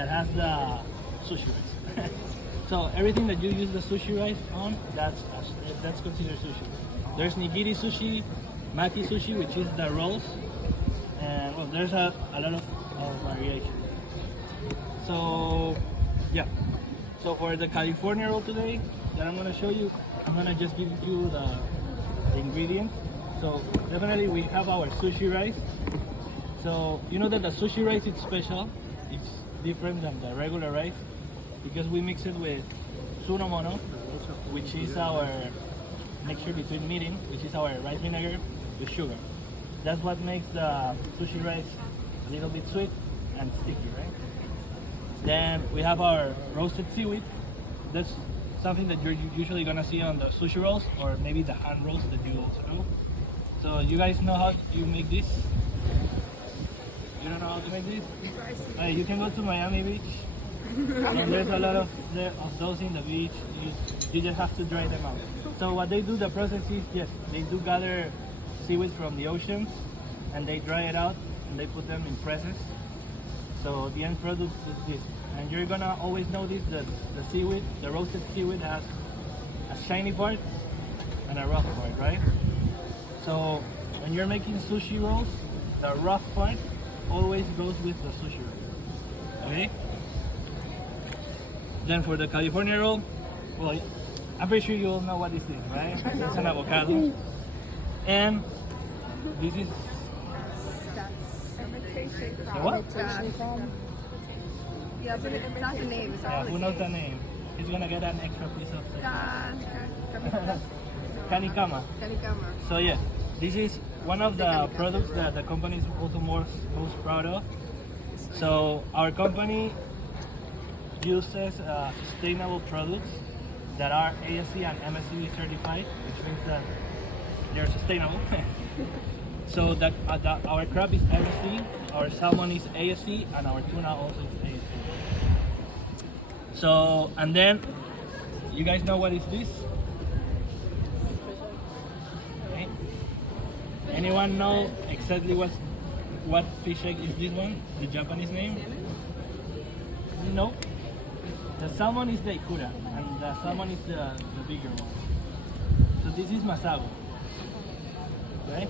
that has the sushi rice. So everything that you use the sushi rice on, that's considered sushi. There's nigiri sushi, maki sushi, which is the rolls, and well, there's a lot of variation. So yeah. So for the California roll today that I'm gonna show you, I'm gonna just give you the ingredients. So definitely we have our sushi rice. So you know that the sushi rice is special. It's different than the regular rice because we mix it with sunomono, which is our mixture between mirin, which is our rice vinegar, with sugar. That's what makes the sushi rice a little bit sweet and sticky, right? Then we have our roasted seaweed. That's something that you're usually gonna see on the sushi rolls or maybe the hand rolls that you also do. So you guys know how you make this? You don't know how to make this? You can go to Miami Beach and there's a lot of those in the beach. You just have to dry them out. So what they do, the process is, yes, they do gather seaweed from the ocean and they dry it out and they put them in presses. So the end product is this. And you're gonna always notice that the seaweed, the roasted seaweed, has a shiny part and a rough part, right? So when you're making sushi rolls, the rough part always goes with the sushi roll, okay? Then for the California roll, well, I'm pretty sure you all know what this is, right? It's an avocado. And this is what? Yeah, but it's not the name. It's Yeah, who knows the name? He's gonna get an extra piece of kanikama. Kanikama. So yeah, this is one of the products that the company is also most proud of. So our company uses sustainable products that are ASC and MSC certified, which means that they're sustainable. So that our crab is MSC, our salmon is ASC, and our tuna also is ASC. So, and then, you guys know what is this? Okay. Anyone know exactly what fish egg is this one? The Japanese name? No. The salmon is the ikura, and the salmon is the bigger one. So this is masago. Okay?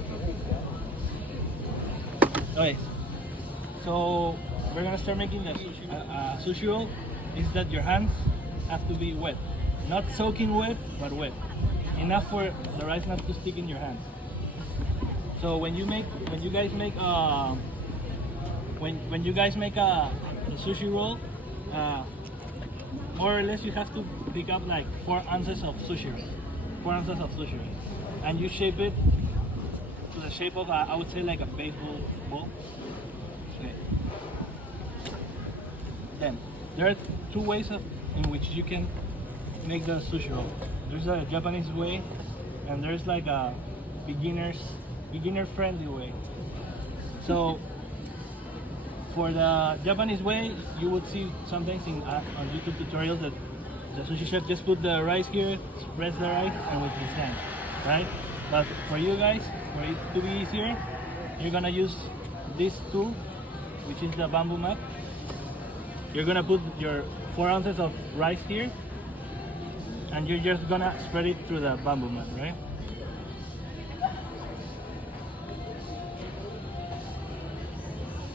Okay. So we're gonna start making the sushi roll. Is that your hands have to be wet, not soaking wet, but wet, enough for the rice not to stick in your hands. So when you guys make a sushi roll, more or less you have to pick up like 4 ounces of sushi rice, 4 ounces of sushi rice, and you shape it to the shape of I would say like a baseball ball. Okay. Then there are 2 ways in which you can make the sushi roll. There's a Japanese way, and there's like a beginner friendly way. So for the Japanese way, you would see sometimes on YouTube tutorials that the sushi chef just put the rice here, spreads the rice, and with his hands, right? But for you guys, for it to be easier, you're gonna use this tool, which is the bamboo mat. You're gonna put your 4 ounces of rice here, and you're just gonna spread it through the bamboo mat, right?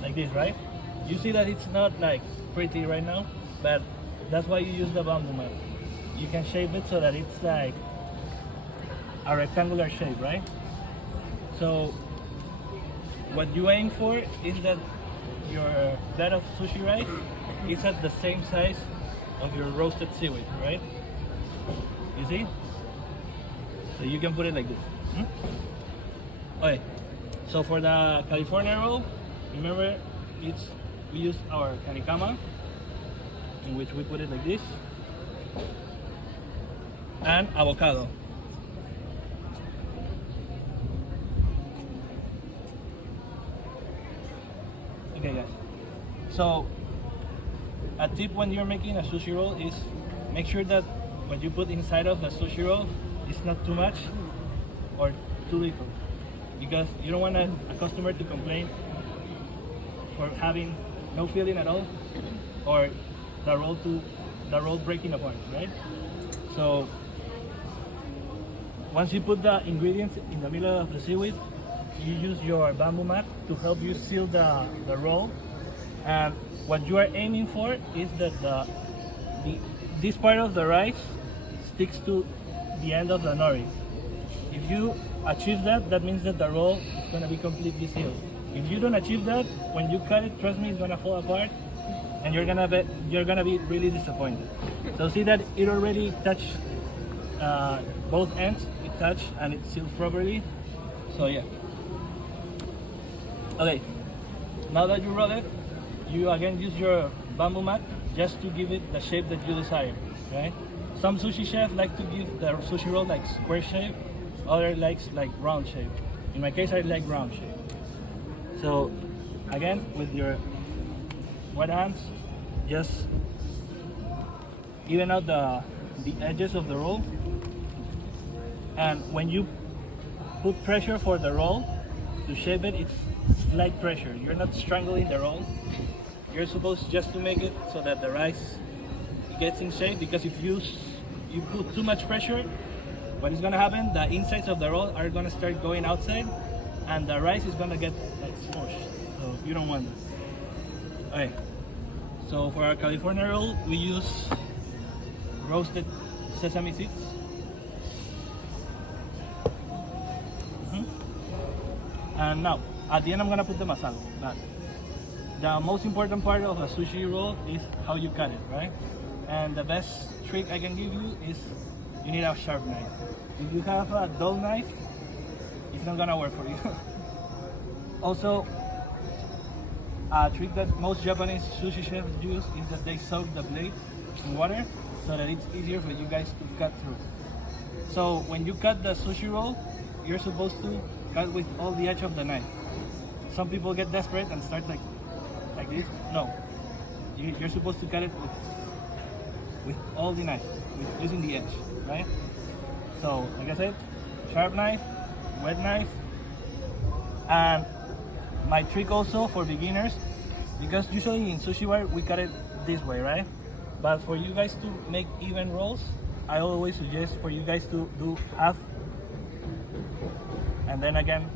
Like this, right? You see that it's not like pretty right now, but that's why you use the bamboo mat. You can shape it so that it's like a rectangular shape, right? So what you aim for is that your bed of sushi rice is at the same size of your roasted seaweed, right? You see? So you can put it like this. Okay, so for the California roll, remember we use our kanikama, in which we put it like this, and avocado. Okay guys, so a tip when you're making a sushi roll is make sure that what you put inside of the sushi roll is not too much or too little, because you don't want a customer to complain for having no filling at all or the roll breaking apart, right? So once you put the ingredients in the middle of the seaweed, you use your bamboo mat to help you seal the roll. And what you are aiming for is that this part of the rice sticks to the end of the nori. If you achieve that, that means that the roll is going to be completely sealed. If you don't achieve that, when you cut it, trust me, it's going to fall apart, and you're gonna be really disappointed. So see that it already touched both ends. It touched and it sealed properly. So yeah. Okay. Now that you roll it, you again use your bamboo mat just to give it the shape that you desire, right? Some sushi chefs like to give the sushi roll like square shape, others likes like round shape. In my case, I like round shape. So again, with your wet hands, just even out the edges of the roll. And when you put pressure for the roll to shape it, it's slight pressure. You're not strangling the roll. You're supposed just to make it so that the rice gets in shape, because if you put too much pressure, what is gonna happen, the insides of the roll are gonna start going outside and the rice is gonna get like smushed. So you don't want that. Okay. So for our California roll, we use roasted sesame seeds. And now, at the end, I'm gonna put the masala. But the most important part of a sushi roll is how you cut it, right? And the best trick I can give you is you need a sharp knife. If you have a dull knife, it's not gonna work for you. Also, a trick that most Japanese sushi chefs use is that they soak the blade in water so that it's easier for you guys to cut through. So when you cut the sushi roll, you're supposed to cut with all the edge of the knife. Some people get desperate and start like this. No, you're supposed to cut it with all the knife, with using the edge, right? So like I said, sharp knife, wet knife, and my trick also for beginners, because usually in sushi bar we cut it this way, right? But for you guys to make even rolls, I always suggest for you guys to do half, and then again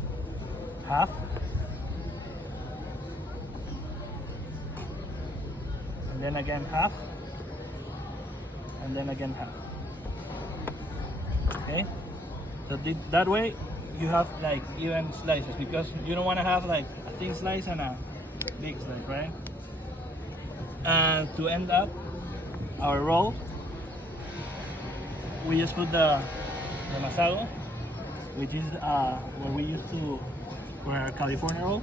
half, and then again half, and then again half. Okay, so that way you have like even slices, because you don't want to have like a thin slice and a big slice, right? And to end up our roll, we just put the masago, which is what we use for our California roll.